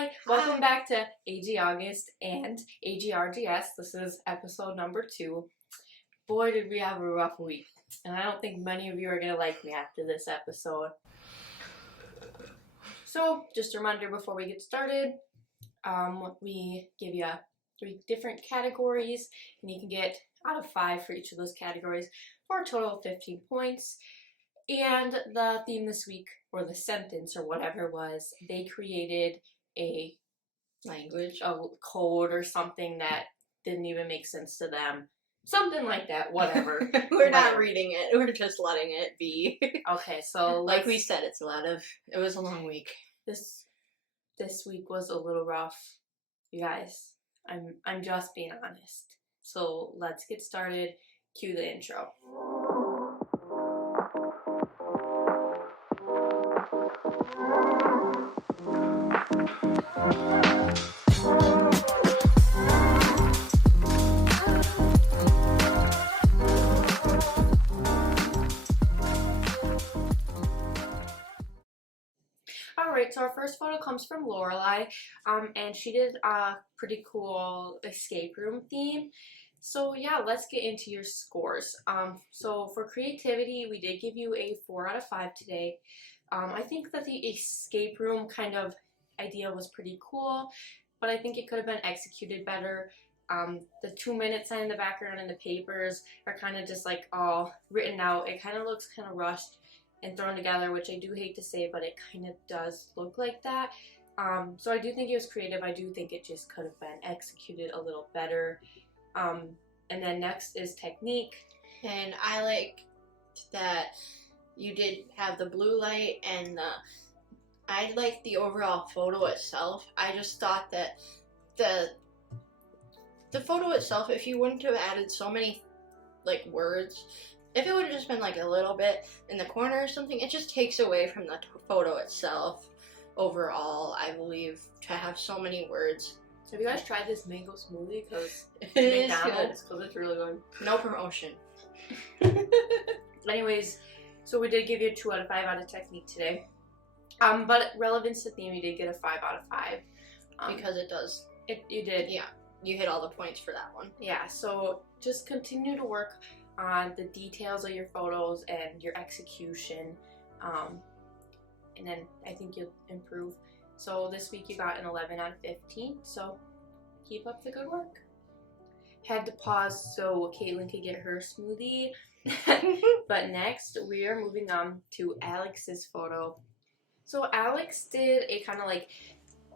Hi, welcome back to AGRGS and AGRGS. This is episode number 2. Boy, did we have a rough week. And I don't think many of you are going to like me after this episode. So, just a reminder before we get started, we give you 3 different categories, and you can get out of 5 for each of those categories for a total of 15 points. And the theme this week, or the sentence, or whatever was, they created a language, a code, or something that didn't even make sense to them. Something like that, whatever. We're not reading it, we're just letting it be. Okay, so like we said, it was a long week. This week was a little rough, you guys. I'm just being honest. So let's get started. Cue the intro. Alright, so our first photo comes from Lorelei, and she did a pretty cool escape room theme. So yeah, let's get into your scores. So for creativity, we did give you a 4 out of 5 today. I think that the escape room kind of idea was pretty cool, but I think it could have been executed better. The 2-minute sign in the background and the papers are kind of just like all written out. It kind of looks kind of rushed and thrown together, which I do hate to say, but it kind of does look like that. So I do think it was creative. I do think it just could have been executed a little better. And then next is technique. And I like that you did have the blue light, and I like the overall photo itself. I just thought that the photo itself, if you wouldn't have added so many like words, if it would have just been like a little bit in the corner or something, it just takes away from the photo itself overall, I believe, to have so many words. Have you guys tried this mango smoothie? Because McDonald's, because it's really good. No promotion. Anyways, so we did give you a 2 out of 5 out of technique today. But relevance to theme, you did get a 5 out of 5. Because it does. You did. Yeah, you hit all the points for that one. Yeah, so just continue to work on the details of your photos and your execution, and then I think you'll improve. So this week you got an 11 out of 15, so keep up the good work. Had to pause so Caitlin could get her smoothie. But next we are moving on to Alex's photo. So Alex did a kind of like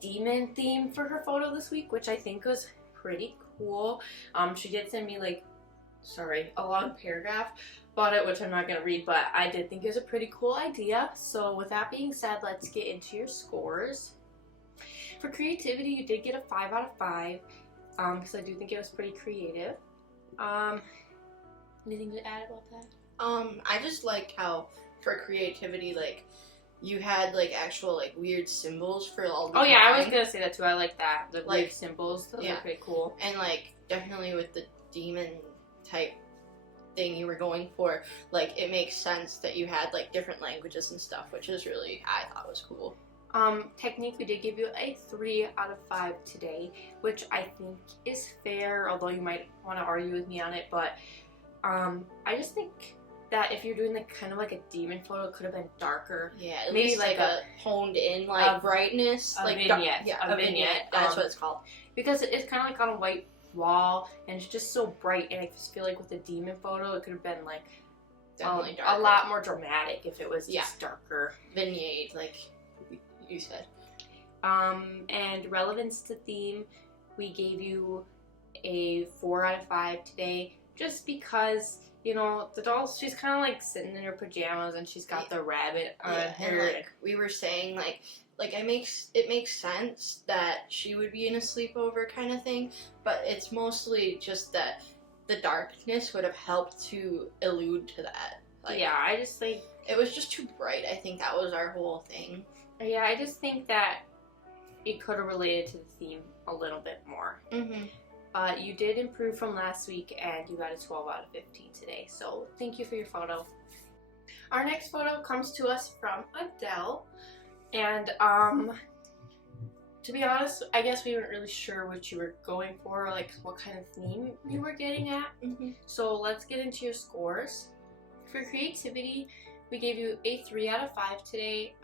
demon theme for her photo this week, which I think was pretty cool. She did send me a long paragraph about it, which I'm not going to read, but I did think it was a pretty cool idea. So with that being said, let's get into your scores. For creativity, you did get a 5 out of 5, because I do think it was pretty creative. Anything to add about that? I just liked how for creativity, like, you had like actual like weird symbols for all the yeah, I was gonna say that too. I like that, the weird symbols. Those are pretty cool. And like definitely with the demon type thing you were going for, like it makes sense that you had like different languages and stuff, which is really, I thought was cool. Technique, we did give you a 3 out of 5 today, which I think is fair, although you might want to argue with me on it, but I just think that if you're doing like kind of like a demon photo, it could have been darker. Yeah, maybe like a honed in like brightness, a like vignette. A vignette. That's what it's called. Because it's kind of like on a white wall, and it's just so bright. And I just feel like with the demon photo, it could have been like definitely a lot more dramatic if it was just darker. Vignette, like you said. And relevance to theme, we gave you a 4 out of 5 today, just because, you know, the doll, she's kind of like sitting in her pajamas and she's got the rabbit on her. And like we were saying, like it makes sense that she would be in a sleepover kind of thing, but it's mostly just that the darkness would have helped to allude to that. Like, yeah, I just think it was just too bright. I think that was our whole thing. Yeah, I just think that it could have related to the theme a little bit more. You did improve from last week, and you got a 12 out of 15 today, so thank you for your photo. Our next photo comes to us from Adele, and to be honest, I guess we weren't really sure what you were going for, like what kind of theme you were getting at. So let's get into your scores. For creativity, we gave you a 3 out of 5 today,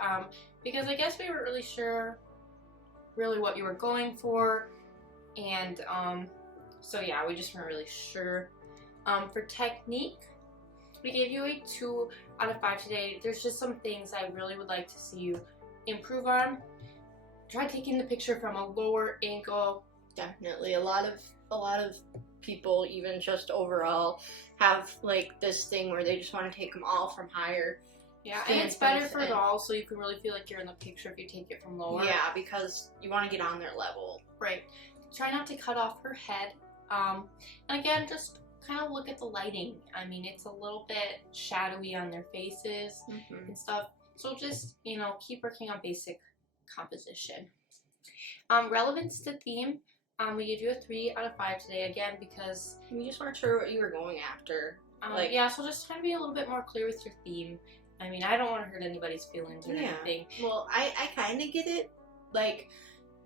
because I guess we weren't really sure really what you were going for, and so yeah, we just weren't really sure. For technique, we gave you a 2 out of 5 today. There's just some things I really would like to see you improve on. Try taking the picture from a lower angle. Definitely, a lot of people, even just overall, have like this thing where they just want to take them all from higher. Yeah, and it's better for dolls, so you can really feel like you're in the picture if you take it from lower. Yeah, because you want to get on their level. Right. Try not to cut off her head. And again, just kind of look at the lighting. I mean, it's a little bit shadowy on their faces and stuff. So just, you know, keep working on basic composition. Relevance to theme, we gave you a 3 out of 5 today, again, because we just weren't sure what you were going after. Yeah, so just try to be a little bit more clear with your theme. I mean, I don't want to hurt anybody's feelings or anything. Well, I kind of get it. Like,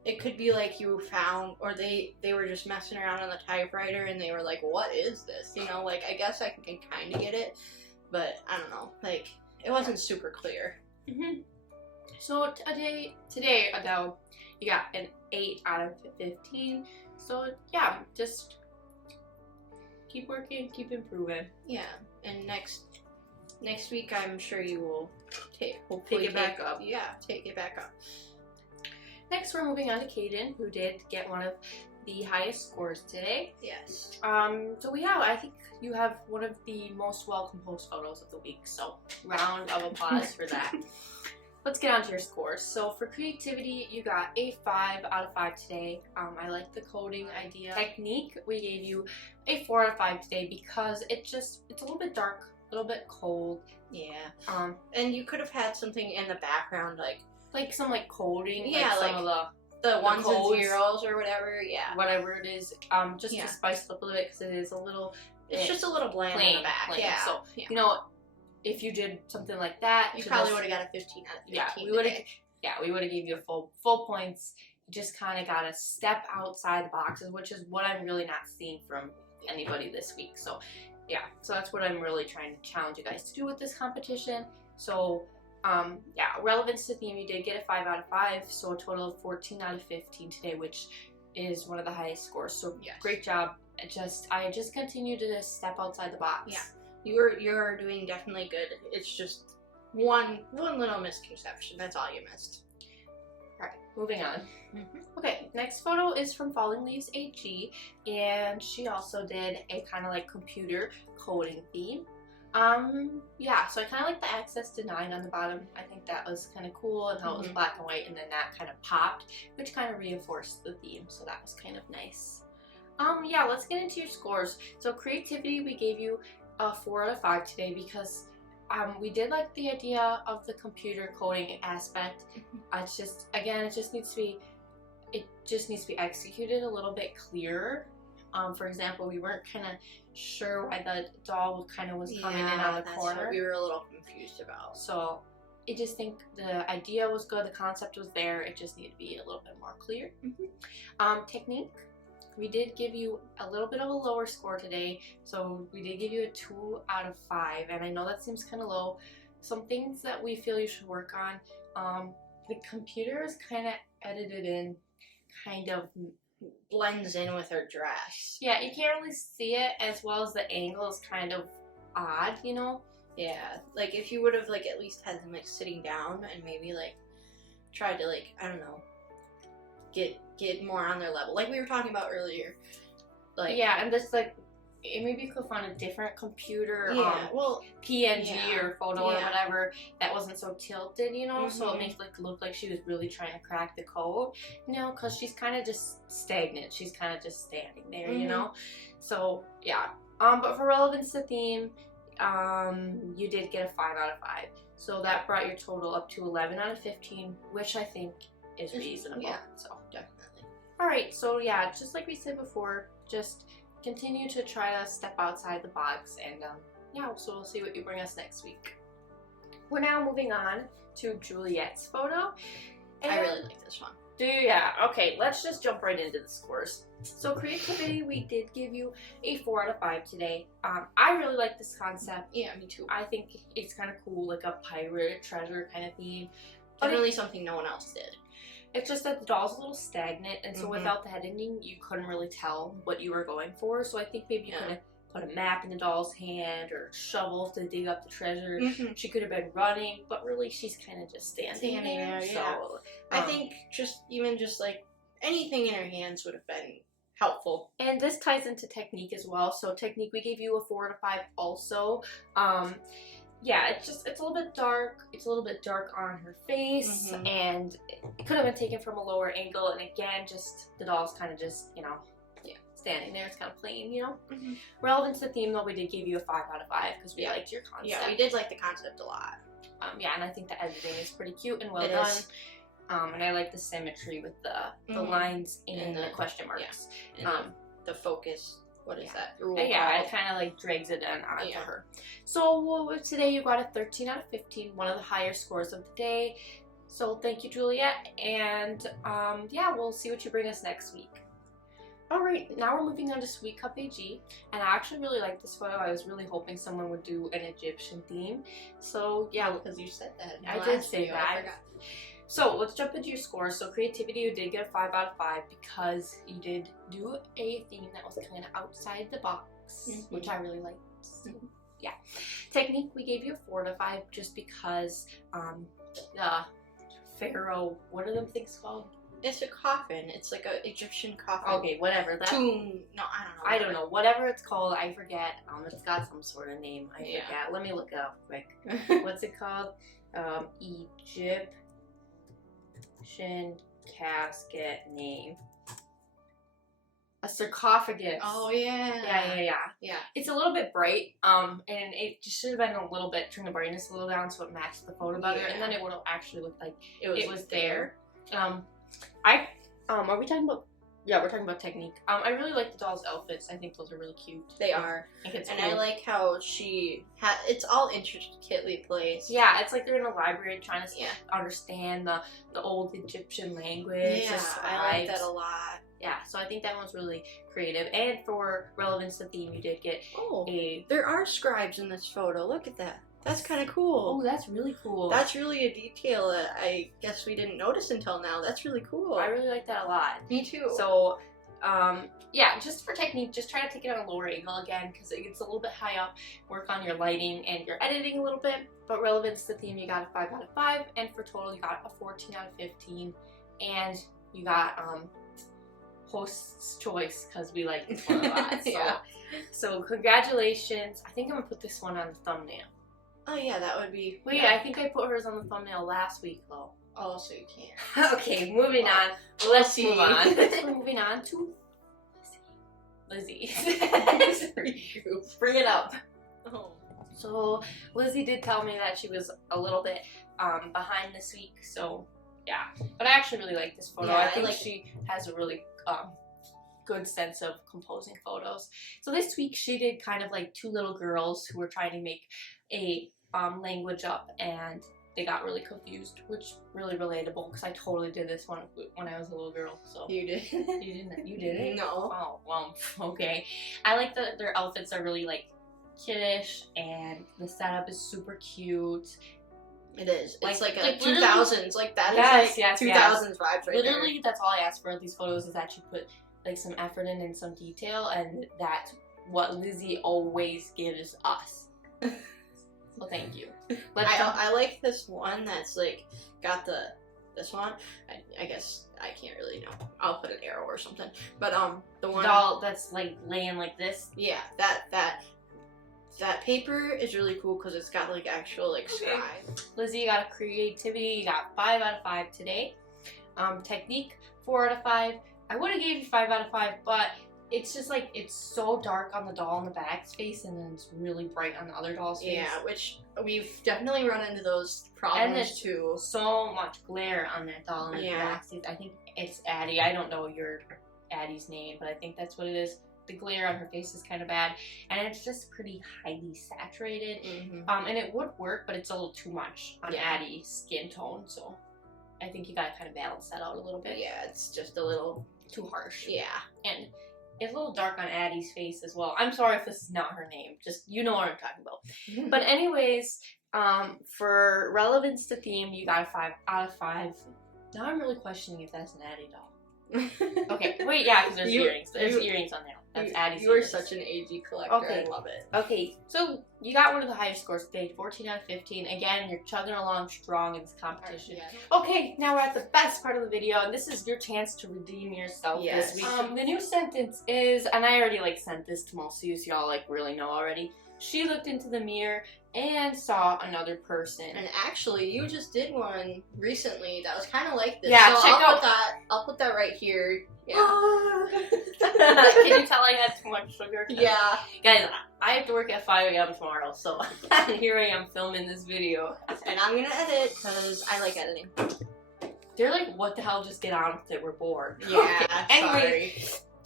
it could be like you found, or they were just messing around on the typewriter and they were like, what is this? You know, like, I guess I can kind of get it, but I don't know. Like, it wasn't super clear. So today, Adele, you got an 8 out of 15. So yeah, just keep working, keep improving. Yeah, and next week I'm sure you will take it back up. Yeah, take it back up. Next, we're moving on to Caden, who did get one of the highest scores today. Yes. So I think you have one of the most well-composed photos of the week. So round of applause for that. Let's get on to your scores. So for creativity, you got a 5 out of 5 today. I like the coding idea. Technique, we gave you a 4 out of 5 today because it's a little bit dark, a little bit cold. Yeah. And you could have had something in the background, like some coding. Yeah, like some of the ones and zeros or whatever. Yeah. Whatever it is, just to spice it up a little bit because it is a little. It's just a little bland in the back. Plain. Yeah. So you know, if you did something like that, you probably would have got a 15 out of 15. Yeah, we would have gave you full points. You just kind of got to step outside the boxes, which is what I'm really not seeing from anybody this week. So yeah, so that's what I'm really trying to challenge you guys to do with this competition. So yeah, relevance to theme, you did get a 5 out of 5, so a total of 14 out of 15 today, which is one of the highest scores. So yes. Great job. I just continue to step outside the box. Yeah. You're doing definitely good. It's just one little misconception. That's all you missed. Alright, moving on. Okay, next photo is from Falling Leaves AG, and she also did a kind of like computer coding theme. Yeah, so I kind of like the access denied on the bottom. I think that was kind of cool, and how it was black and white, and then that kind of popped, which kind of reinforced the theme, so that was kind of nice. Yeah, let's get into your scores. So creativity, we gave you a 4 out of 5 today because we did like the idea of the computer coding aspect. It's just, again, it just needs to be executed a little bit clearer. For example, we weren't kind of sure why the doll kind of was coming in on the corner. That's what we were a little confused about. So I just think the idea was good, the concept was there, it just needed to be a little bit more clear. Technique, we did give you a little bit of a lower score today, so we did give you a 2 out of 5, and I know that seems kind of low. Some things that we feel you should work on, the computer is kind of edited in, kind of blends in with her dress. Yeah, you can't really see it, as well as the angle is kind of odd, you know? Yeah, like if you would have like at least had them like sitting down and maybe like tried to like, I don't know, get more on their level, like we were talking about earlier. Like yeah, and this like maybe you could find a different computer, PNG or photo or whatever that wasn't so tilted, you know, so it makes it look like she was really trying to crack the code, you know, because she's kind of just stagnant. She's kind of just standing there, you know. So yeah, but for relevance to theme, you did get a 5 out of 5, so that brought your total up to 11 out of 15, which I think is reasonable. Yeah, so definitely. All right, so yeah, just like we said before, just continue to try to step outside the box, and yeah, so we'll see what you bring us next week. We're now moving on to Juliet's photo. I really like this one. Okay, let's just jump right into the scores. So creativity, we did give you a 4 out of 5 today. I really like this concept. Yeah, me too. I think it's kind of cool, like a pirate treasure kind of theme. Definitely something no one else did. It's just that the doll's a little stagnant, and so without the head ending, you couldn't really tell what you were going for. So I think maybe you could have put a map in the doll's hand or shovel to dig up the treasure. She could have been running, but really she's kind of just standing there. So I think even just like anything in her hands would have been helpful. And this ties into technique as well. So technique, we gave you a 4 out of 5 also. Yeah, it's a little bit dark. It's a little bit dark on her face, and it could have been taken from a lower angle. And again, just the doll's kind of just, standing there. It's kind of plain, Relevant to the theme, though, we did give you a 5 out of 5 because we liked your concept. Yeah, we did like the concept a lot. And I think the editing is pretty cute and well done. And I like the symmetry with the lines and the question marks. Yeah. And the focus. What is that? It kind of like drags it in onto her. So today you got a 13 out of 15, one of the higher scores of the day. So thank you, Juliet. And we'll see what you bring us next week. Alright, now we're moving on to Sweet Cup AG, and I actually really like this photo. I was really hoping someone would do an Egyptian theme. So yeah, because you said that. I did say that. I forgot. So let's jump into your scores. So creativity, you did get a 5 out of 5 because you did do a theme that was kind of outside the box, which I really liked. So, yeah. Technique, we gave you a 4 out of 5 just because the pharaoh, what are them things called? It's a coffin. It's like an Egyptian coffin. Okay, whatever. That tomb. No, I don't know. Whatever it's called, I forget. It's got some sort of name. I forget. Let me look it up quick. What's it called? Egyptian casket name. A sarcophagus. Oh yeah. Yeah. It's a little bit bright. And it just should have been a little bit, turn the brightness a little down so it matched the photo better, and then it would have actually looked like it was there. Are we talking about? Yeah, we're talking about technique. I really like the doll's outfits. I think those are really cute. They are. And cool. I like how it's all intricately placed. Yeah, it's like they're in a library trying to understand the old Egyptian language. Yeah, I like that a lot. Yeah, so I think that one's really creative. And for relevance to theme, you did get there are scribes in this photo. Look at that. That's kind of cool. Oh, that's really cool. That's really a detail that I guess we didn't notice until now. That's really cool. I really like that a lot. Me too. So, just for technique, just try to take it on a lower angle again because it gets a little bit high up. Work on your lighting and your editing a little bit. But relevance to theme, you got a 5 out of 5. And for total, you got a 14 out of 15. And you got host's choice because we like this one a lot. So congratulations. I think I'm going to put this one on the thumbnail. Oh yeah, that would be... Wait, I think I put hers on the thumbnail last week, though. Oh, so you can't. Okay, moving on. Let's move on. We're moving on to Lizzy. Bring it up. Oh. So, Lizzy did tell me that she was a little bit behind this week, so yeah. But I actually really like this photo. I think she has a really good sense of composing photos. So this week she did kind of like two little girls who were trying to make a language up, and they got really confused, which really relatable because I totally did this one when I was a little girl. So you did? You didn't? No. Oh well, okay. I like that their outfits are really like kiddish, and the setup is super cute. It is. It's like a 2000s, like that is like 2000s vibes right Literally, that's all I ask for these photos is that you put like some effort in and some detail, and that's what Lizzy always gives us. Well, thank you. I like this one that's like got this one. I guess I can't really know. I'll put an arrow or something. But the one doll that's like laying like this. Yeah, that paper is really cool because it's got like actual like scribe. Lizzy, you got a creativity. You got 5 out of 5 today. Technique 4 out of 5. I would have gave you 5 out of 5, but it's just like it's so dark on the doll in the back's face, and then it's really bright on the other doll's face. Yeah, which we've definitely run into those problems too. So much glare on that doll in the back's face. I think it's Addie. I don't know your Addie's name, but I think that's what it is. The glare on her face is kind of bad, and it's just pretty highly saturated. And it would work, but it's a little too much on Addie's skin tone. So, I think you gotta kind of balance that out a little bit. Yeah, it's just a little Too harsh. yeah. And it's a little dark on Addie's face as well. I'm sorry if this is not her name. Just, you know what I'm talking about. But anyways, for relevance to theme, you got a 5 out of 5. Now I'm really questioning if that's an Addie doll. Okay, wait, yeah, because there's earrings. There's earrings on there. That's Addie's You are earrings. such an AG collector. Okay. I love it. Okay, so you got one of the highest scores today, 14 out of 15. Again, you're chugging along strong in this competition. Yeah. Okay, now we're at the best part of the video, and this is your chance to redeem yourself this week. The new sentence is, and I already sent this to most of you, so y'all really know already. She looked into the mirror and saw another person. And actually, you just did one recently that was kind of like this. Yeah, so check out. I'll put that right here. Yeah. Can you tell I had too much sugar? Yeah. Guys, I have to work at 5 a.m. tomorrow, so here I am filming this video. And I'm gonna edit because I like editing. They're like, what the hell, just get on with it, we're bored. Yeah, Anyway, sorry.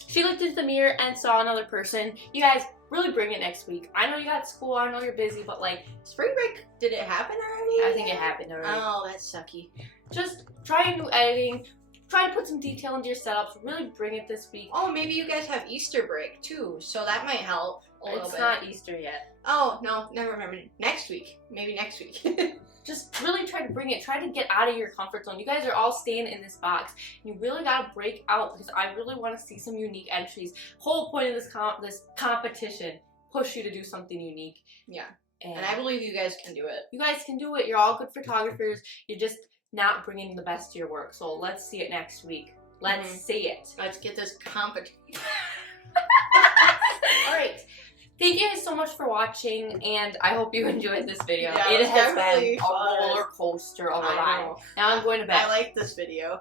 she looked into the mirror and saw another person. You guys, really bring it next week. I know you got school, I know you're busy, but Spring break, did it happen already? I think it happened already. Oh, that's sucky. Just try new editing. Try to put some detail into your setups. Really bring it this week. Oh, maybe you guys have Easter break too, so that might help a little bit. It's not Easter yet. Oh, no, never mind. Next week. Maybe next week. Just really try to bring it. Try to get out of your comfort zone. You guys are all staying in this box. You really gotta break out because I really want to see some unique entries. Whole point of this competition, push you to do something unique. Yeah. And I believe you guys can do it. You guys can do it. You're all good photographers. You're just not bringing the best to your work. So let's see it next week. Let's see it. Let's get this competition. All right. Thank you guys so much for watching, and I hope you enjoyed this video. Yeah, it has definitely been fun. a roller coaster of a ride. know. Now I'm going to bed. I like this video.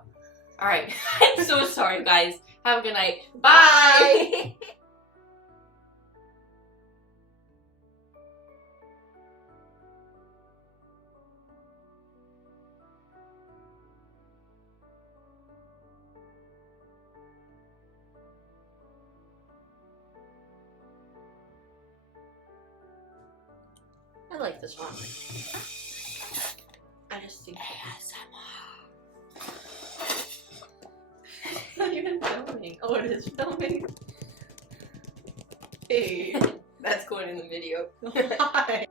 All right. I'm so sorry, guys. Have a good night. Bye. Bye. I like this one. I just think ASMR. It's not even filming. Oh, it is filming. Hey, That's going in the video. why?